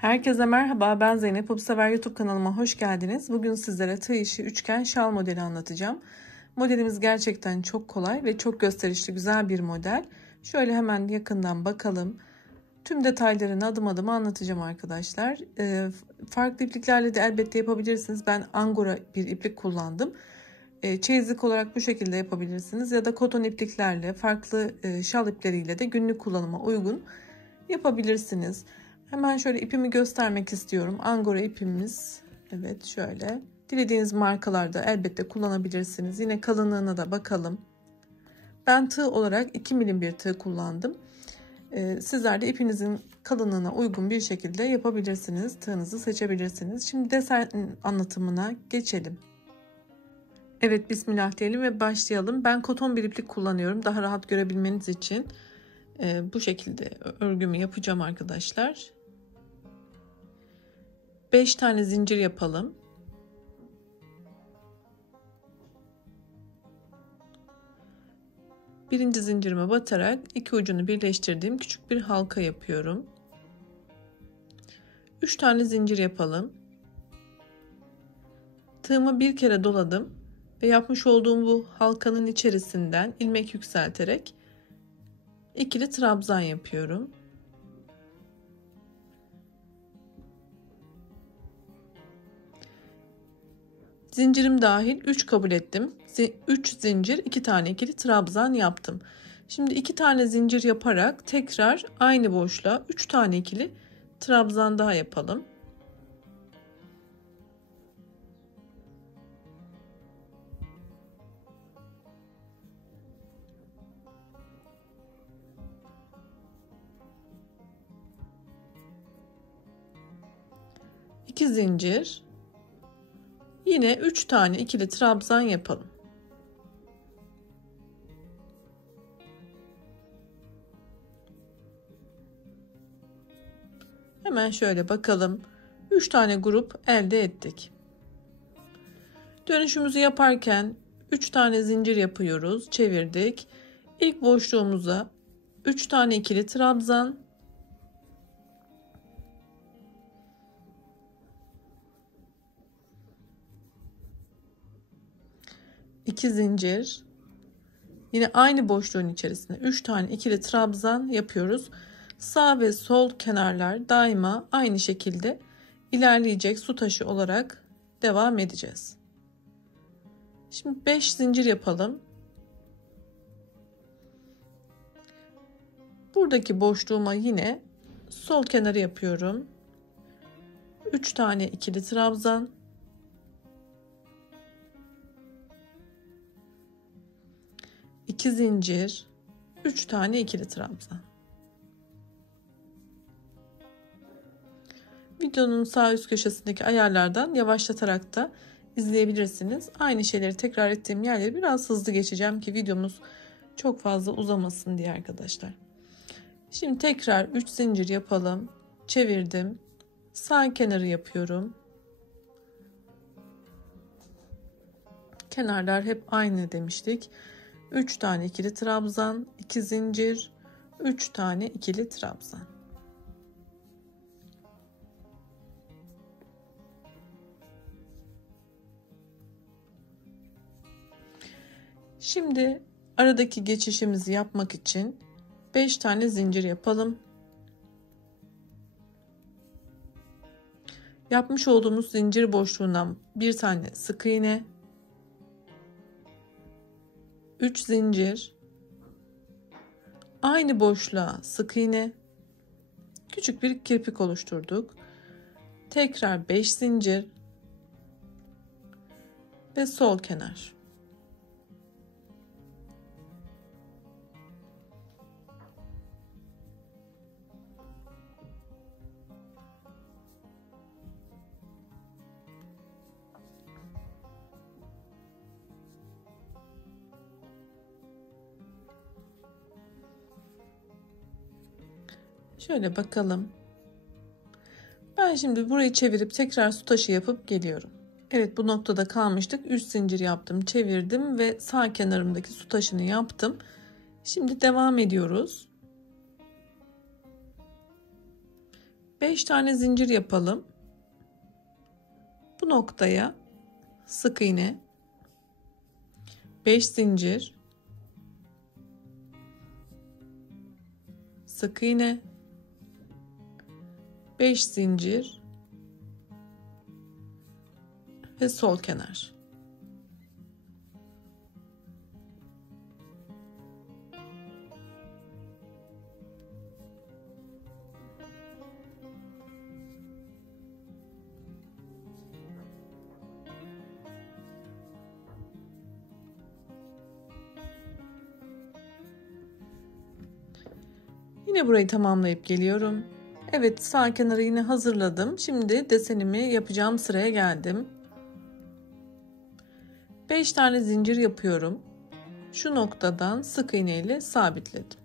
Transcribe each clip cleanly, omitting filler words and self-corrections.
Herkese merhaba, ben Zeynep. Hobisever YouTube kanalıma hoş geldiniz. Bugün sizlere tığ işi üçgen şal modeli anlatacağım. Modelimiz gerçekten çok kolay ve çok gösterişli, güzel bir model. Şöyle hemen yakından bakalım. Tüm detaylarını adım adım anlatacağım arkadaşlar. Farklı ipliklerle de elbette yapabilirsiniz. Ben angora bir iplik kullandım. Çeyizlik olarak bu şekilde yapabilirsiniz. Ya da koton ipliklerle, farklı şal ipleriyle de günlük kullanıma uygun yapabilirsiniz. Hemen şöyle ipimi göstermek istiyorum. Angora ipimiz. Evet, şöyle. Dilediğiniz markalarda elbette kullanabilirsiniz. Yine kalınlığına da bakalım. Ben tığ olarak 2 milim bir tığ kullandım. Sizler de ipinizin kalınlığına uygun bir şekilde yapabilirsiniz. Tığınızı seçebilirsiniz. Şimdi desen anlatımına geçelim. Evet, bismillah diyelim ve başlayalım. Ben koton bir iplik kullanıyorum. Daha rahat görebilmeniz için bu şekilde örgümü yapacağım arkadaşlar. 5 tane zincir yapalım. Birinci zincirime batarak iki ucunu birleştirdiğim küçük bir halka yapıyorum. 3 tane zincir yapalım. Tığımı bir kere doladım ve yapmış olduğum bu halkanın içerisinden ilmek yükselterek ikili trabzan yapıyorum. Zincirim dahil 3 kabul ettim. 3 zincir, 2 tane ikili trabzan yaptım. Şimdi 2 tane zincir yaparak tekrar aynı boşluğa 3 tane ikili trabzan daha yapalım. İki zincir. Yine 3 tane ikili trabzan yapalım. Hemen şöyle bakalım. 3 tane grup elde ettik. Dönüşümüzü yaparken 3 tane zincir yapıyoruz. Çevirdik. İlk boşluğumuza 3 tane ikili trabzan. İki zincir. Yine aynı boşluğun içerisine 3 tane ikili trabzan yapıyoruz. Sağ ve sol kenarlar daima aynı şekilde ilerleyecek, su taşı olarak devam edeceğiz. Şimdi 5 zincir yapalım. Buradaki boşluğuma yine sol kenarı yapıyorum. 3 tane ikili trabzan. İki zincir, 3 tane ikili trabzan. Videonun sağ üst köşesindeki ayarlardan yavaşlatarak da izleyebilirsiniz. Aynı şeyleri tekrar ettiğim yerleri biraz hızlı geçeceğim ki videomuz çok fazla uzamasın diye arkadaşlar. Şimdi tekrar 3 zincir yapalım. Çevirdim. Sağ kenarı yapıyorum. Kenarlar hep aynı demiştik. 3 tane ikili trabzan, 2 zincir, 3 tane ikili trabzan. Şimdi aradaki geçişimizi yapmak için 5 tane zincir yapalım. Yapmış olduğumuz zincir boşluğundan bir tane sık iğne, 3 zincir, aynı boşluğa sık iğne, küçük bir kirpik oluşturduk. Tekrar 5 zincir ve sol kenar. Şöyle bakalım. Ben şimdi burayı çevirip tekrar su taşı yapıp geliyorum. Evet, bu noktada kalmıştık. 3 zincir yaptım, çevirdim ve sağ kenarımdaki su taşını yaptım. Şimdi devam ediyoruz. 5 tane zincir yapalım. Bu noktaya sık iğne, 5 zincir, sık iğne, 5 zincir ve sol kenar. Yine burayı tamamlayıp geliyorum. Evet, sağ kenarı yine hazırladım. Şimdi desenimi yapacağım sıraya geldim. 5 tane zincir yapıyorum. Şu noktadan sık iğne ile sabitledim.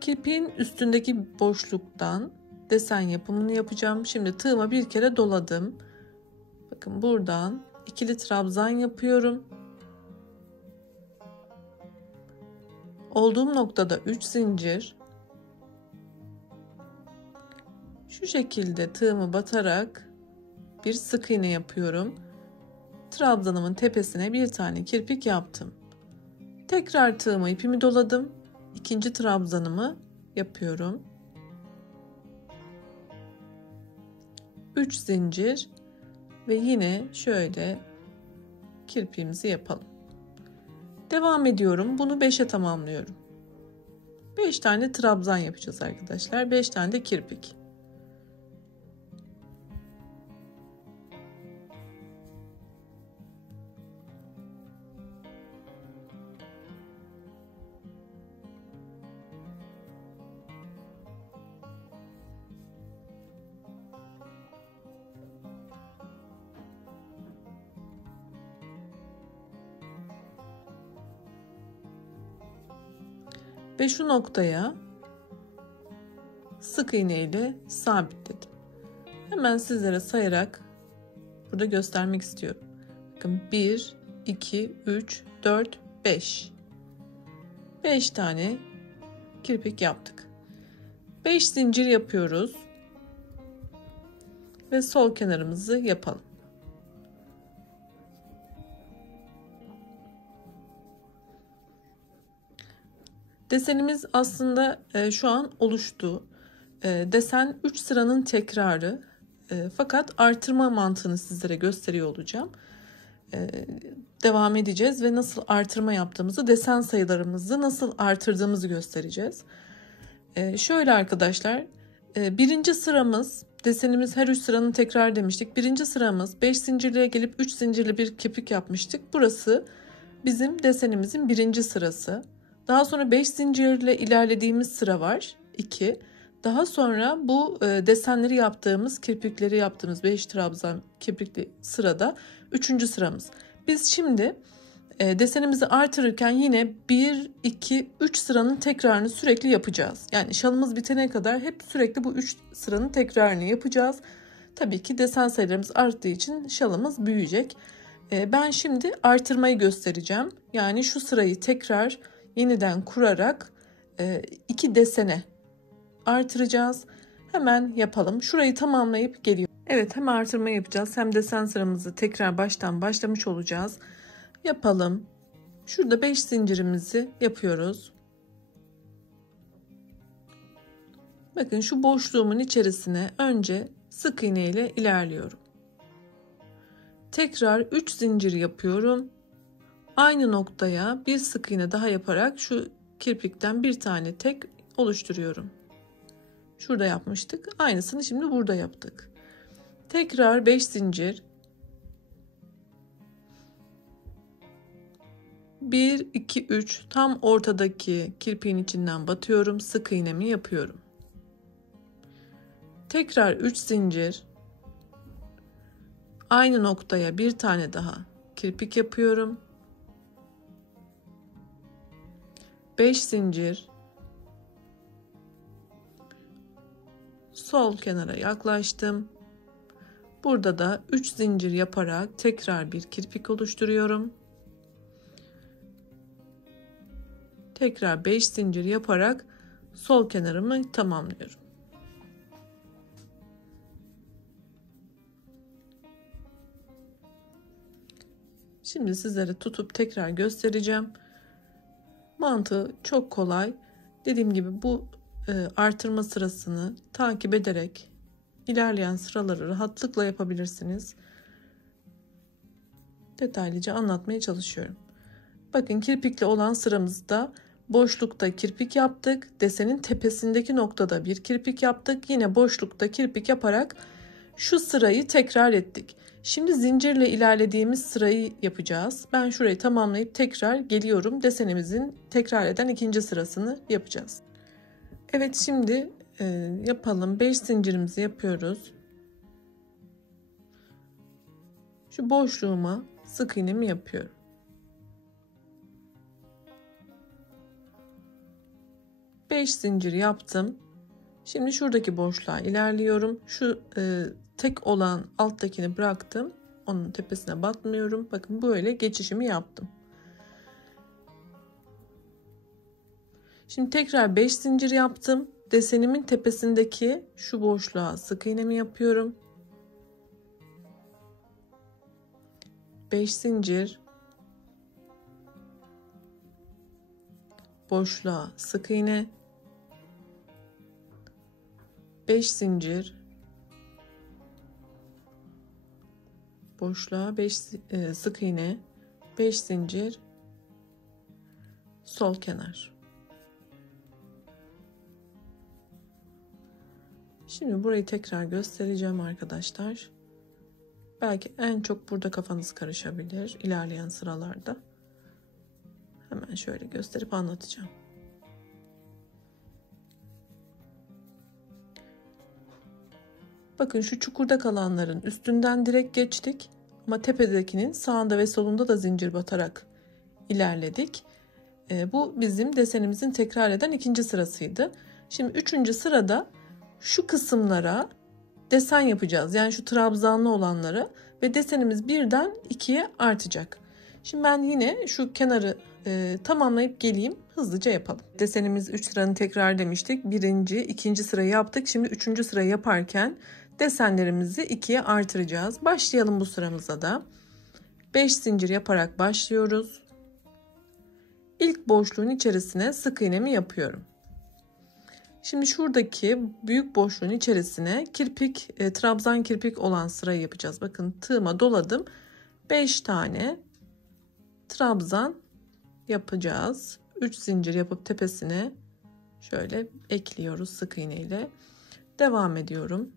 Kirpiğin üstündeki boşluktan desen yapımını yapacağım. Şimdi tığıma bir kere doladım. Bakın buradan ikili trabzan yapıyorum. Olduğum noktada 3 zincir. Şu şekilde tığımı batarak bir sık iğne yapıyorum. Trabzanımın tepesine bir tane kirpik yaptım. Tekrar tığıma ipimi doladım. İkinci trabzanımı yapıyorum. 3 zincir ve yine şöyle kirpiğimizi yapalım. Devam ediyorum. Bunu 5'e tamamlıyorum. 5 tane trabzan yapacağız arkadaşlar. 5 tane de kirpik. Ve şu noktaya sık iğne ile sabitledim. Hemen sizlere sayarak burada göstermek istiyorum. Bakın 1, 2, 3, 4, 5. 5 tane kirpik yaptık. 5 zincir yapıyoruz. Ve sol kenarımızı yapalım. Desenimiz aslında şu an oluştu. Desen 3 sıranın tekrarı. Fakat artırma mantığını sizlere gösteriyor olacağım. Devam edeceğiz ve nasıl artırma yaptığımızı, desen sayılarımızı nasıl artırdığımızı göstereceğiz. Şöyle arkadaşlar, birinci sıramız, desenimiz her 3 sıranın tekrar demiştik. Birinci sıramız 5 zincirliğe gelip 3 zincirli bir kirpik yapmıştık. Burası bizim desenimizin birinci sırası. Daha sonra 5 zincirle ilerlediğimiz sıra var. 2. Daha sonra bu desenleri yaptığımız, kirpikleri yaptığımız 5 trabzan kirpikli sırada 3. sıramız. Biz şimdi desenimizi artırırken yine 1, 2, 3 sıranın tekrarını sürekli yapacağız. Yani şalımız bitene kadar hep sürekli bu 3 sıranın tekrarını yapacağız. Tabii ki desen sayılarımız arttığı için şalımız büyüyecek. Ben şimdi artırmayı göstereceğim. Yani şu sırayı tekrar yeniden kurarak 2 desene artıracağız. Hemen yapalım. Şurayı tamamlayıp geliyorum. Evet, hem artırma yapacağız hem desen sıramızı tekrar baştan başlamış olacağız. Yapalım. Şurada 5 zincirimizi yapıyoruz. Bakın şu boşluğumun içerisine önce sık iğne ile ilerliyorum. Tekrar 3 zincir yapıyorum. Aynı noktaya bir sık iğne daha yaparak şu kirpikten bir tane tek oluşturuyorum. Şurada yapmıştık. Aynısını şimdi burada yaptık. Tekrar 5 zincir. 1, 2, 3 tam ortadaki kirpiğin içinden batıyorum. Sık iğnemi yapıyorum. Tekrar 3 zincir. Aynı noktaya bir tane daha kirpik yapıyorum. 5 zincir. Sol kenara yaklaştım. Burada da 3 zincir yaparak tekrar bir kirpik oluşturuyorum. Tekrar 5 zincir yaparak sol kenarımı tamamlıyorum. Şimdi sizlere tutup tekrar göstereceğim. Mantığı çok kolay. Dediğim gibi bu artırma sırasını takip ederek ilerleyen sıraları rahatlıkla yapabilirsiniz. Detaylıca anlatmaya çalışıyorum. Bakın kirpikli olan sıramızda boşlukta kirpik yaptık. Desenin tepesindeki noktada bir kirpik yaptık. Yine boşlukta kirpik yaparak şu sırayı tekrar ettik. Şimdi zincirle ilerlediğimiz sırayı yapacağız. Ben şurayı tamamlayıp tekrar geliyorum. Desenimizin tekrar eden ikinci sırasını yapacağız. Evet, şimdi yapalım. 5 zincirimizi yapıyoruz. Şu boşluğuma sık iğnemi yapıyorum. Beş zincir yaptım. Şimdi şuradaki boşluğa ilerliyorum. Şu tek olan alttakini bıraktım. Onun tepesine batmıyorum. Bakın böyle geçişimi yaptım. Şimdi tekrar 5 zincir yaptım. Desenimin tepesindeki şu boşluğa sık iğnemi yapıyorum. 5 zincir, boşluğa sık iğne, 5 zincir, boşluğa 5 sık iğne, 5 zincir, sol kenar. Şimdi burayı tekrar göstereceğim arkadaşlar. Belki en çok burada kafanız karışabilir ilerleyen sıralarda. Hemen şöyle gösterip anlatacağım. Bakın şu çukurda kalanların üstünden direkt geçtik. Ama tepedekinin sağında ve solunda da zincir batarak ilerledik. Bu bizim desenimizin tekrar eden ikinci sırasıydı. Şimdi üçüncü sırada şu kısımlara desen yapacağız. Yani şu trabzanlı olanlara ve desenimiz birden ikiye artacak. Şimdi ben yine şu kenarı tamamlayıp geleyim, hızlıca yapalım. Desenimiz 3 sıranı tekrar demiştik. Birinci, ikinci sırayı yaptık. Şimdi üçüncü sırayı yaparken desenlerimizi ikiye artıracağız. Başlayalım bu sıramıza da. 5 zincir yaparak başlıyoruz. İlk boşluğun içerisine sık iğnemi yapıyorum. Şimdi şuradaki büyük boşluğun içerisine kirpik, trabzan kirpik olan sırayı yapacağız. Bakın tığıma doladım. 5 tane trabzan yapacağız. 3 zincir yapıp tepesine şöyle ekliyoruz sık iğne ile. Devam ediyorum.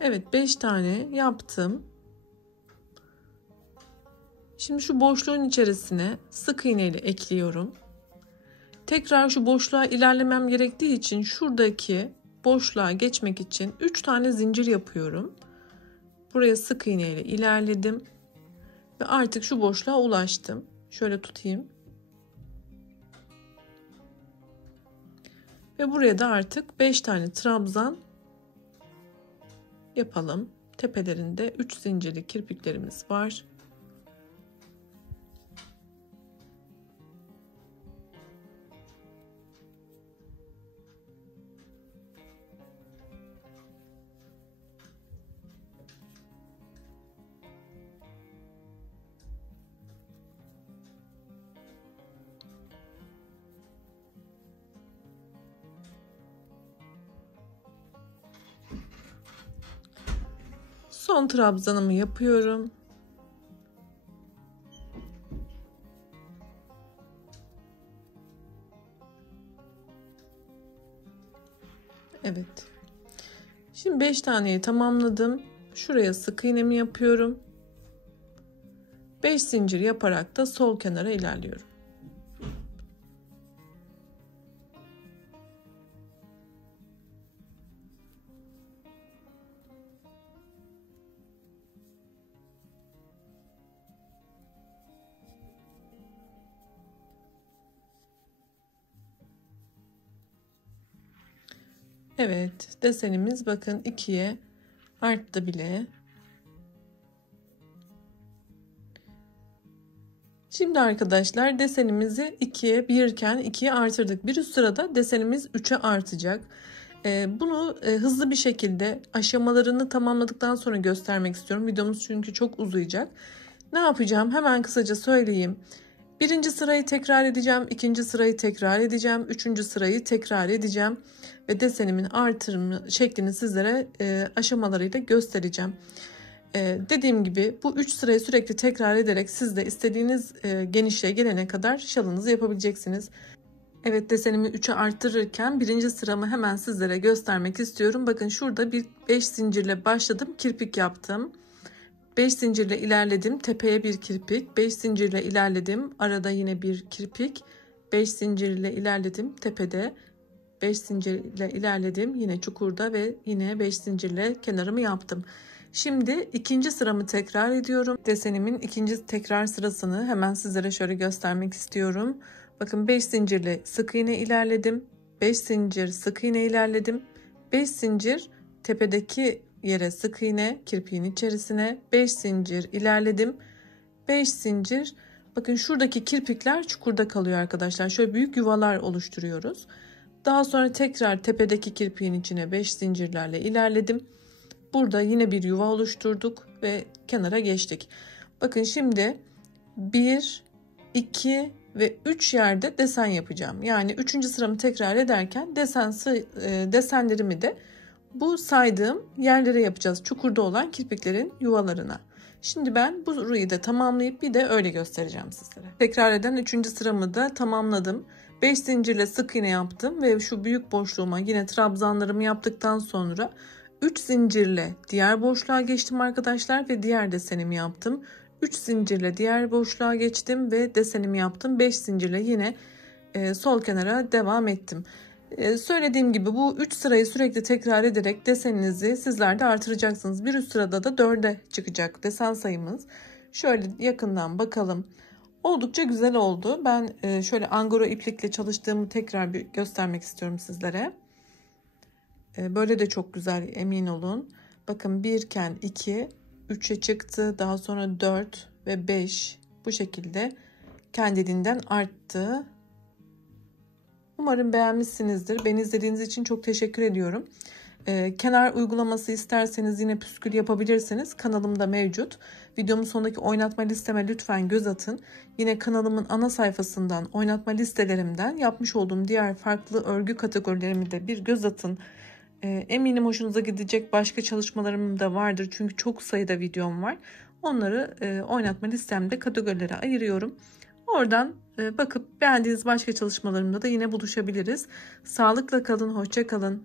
Evet, 5 tane yaptım. Şimdi şu boşluğun içerisine sık iğne ile ekliyorum. Tekrar şu boşluğa ilerlemem gerektiği için şuradaki boşluğa geçmek için 3 tane zincir yapıyorum. Buraya sık iğne ile ilerledim ve artık şu boşluğa ulaştım. Şöyle tutayım. Ve buraya da artık 5 tane trabzan yapalım. Tepelerinde 3 zincirli kirpiklerimiz var. Son trabzanımı yapıyorum. Evet. Şimdi 5 taneyi tamamladım. Şuraya sık iğnemi yapıyorum. 5 zincir yaparak da sol kenara ilerliyorum. Evet, desenimiz bakın 2'ye arttı bile. Şimdi arkadaşlar desenimizi 2'ye 1 iken 2'ye artırdık. Bir üst sırada desenimiz 3'e artacak. Bunu hızlı bir şekilde aşamalarını tamamladıktan sonra göstermek istiyorum. Videomuz çünkü çok uzayacak. Ne yapacağım? Hemen kısaca söyleyeyim. Birinci sırayı tekrar edeceğim. İkinci sırayı tekrar edeceğim. Üçüncü sırayı tekrar edeceğim. Ve desenimin artırımı şeklini sizlere aşamalarıyla göstereceğim. Dediğim gibi bu 3 sırayı sürekli tekrar ederek siz de istediğiniz genişliğe gelene kadar şalınızı yapabileceksiniz. Evet, desenimi 3'e arttırırken birinci sıramı hemen sizlere göstermek istiyorum. Bakın şurada bir 5 zincirle başladım, kirpik yaptım. 5 zincirle ilerledim, tepeye bir kirpik, 5 zincirle ilerledim, arada yine bir kirpik, 5 zincirle ilerledim, tepede 5 zincirle ilerledim, yine çukurda ve yine 5 zincirle kenarımı yaptım. Şimdi ikinci sıramı tekrar ediyorum. Desenimin ikinci tekrar sırasını hemen sizlere şöyle göstermek istiyorum. Bakın 5 zincirle sık iğne ilerledim. 5 zincir sık iğne ilerledim. 5 zincir tepedeki yere sık iğne, kirpiğin içerisine 5 zincir ilerledim. 5 zincir, bakın şuradaki kirpikler çukurda kalıyor arkadaşlar. Şöyle büyük yuvalar oluşturuyoruz. Daha sonra tekrar tepedeki kirpiğin içine 5 zincirlerle ilerledim. Burada yine bir yuva oluşturduk ve kenara geçtik. Bakın şimdi 1, 2 ve 3 yerde desen yapacağım. Yani 3. sıramı tekrar ederken desenlerimi de bu saydığım yerlere yapacağız. Çukurda olan kirpiklerin yuvalarına. Şimdi ben burayı da tamamlayıp bir de öyle göstereceğim sizlere. Tekrar eden 3. sıramı da tamamladım. 5 zincirle sık iğne yaptım ve şu büyük boşluğuma yine trabzanlarımı yaptıktan sonra 3 zincirle diğer boşluğa geçtim arkadaşlar ve diğer desenimi yaptım. 3 zincirle diğer boşluğa geçtim ve desenimi yaptım. 5 zincirle yine sol kenara devam ettim. Söylediğim gibi bu 3 sırayı sürekli tekrar ederek deseninizi sizler de artıracaksınız. Bir üst sırada da 4'e çıkacak desen sayımız. Şöyle yakından bakalım. Oldukça güzel oldu. Ben şöyle angora iplikle çalıştığımı tekrar bir göstermek istiyorum sizlere. Böyle de çok güzel, emin olun. Bakın 1 iken 2, 3'e çıktı. Daha sonra 4 ve 5 bu şekilde kendiliğinden arttı. Umarım beğenmişsinizdir. Beni izlediğiniz için çok teşekkür ediyorum. Kenar uygulaması isterseniz yine püskül yapabilirsiniz. Kanalımda mevcut. Videomun sonundaki oynatma listeme lütfen göz atın. Yine kanalımın ana sayfasından oynatma listelerimden yapmış olduğum diğer farklı örgü kategorilerimi de bir göz atın. Eminim hoşunuza gidecek başka çalışmalarım da vardır. Çünkü çok sayıda videom var. Onları oynatma listemde kategorilere ayırıyorum. Oradan bakıp beğendiğiniz başka çalışmalarımda da yine buluşabiliriz. Sağlıkla kalın, hoşça kalın.